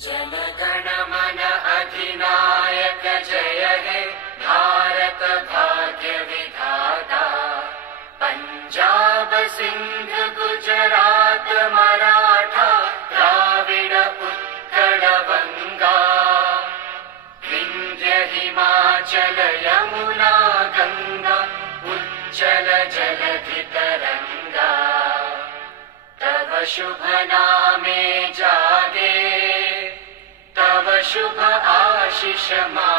जनगण मन अधिनायक जय हे भारत भाग्य विधाता। पंजाब सिंध गुजरात मराठा द्राविड उत्कल बंगा। विंध्य हिमाचल यमुना गंगा उच्चल जलधि तरंगा। तव शुभ नामे जागे तव शुभ आशीष मा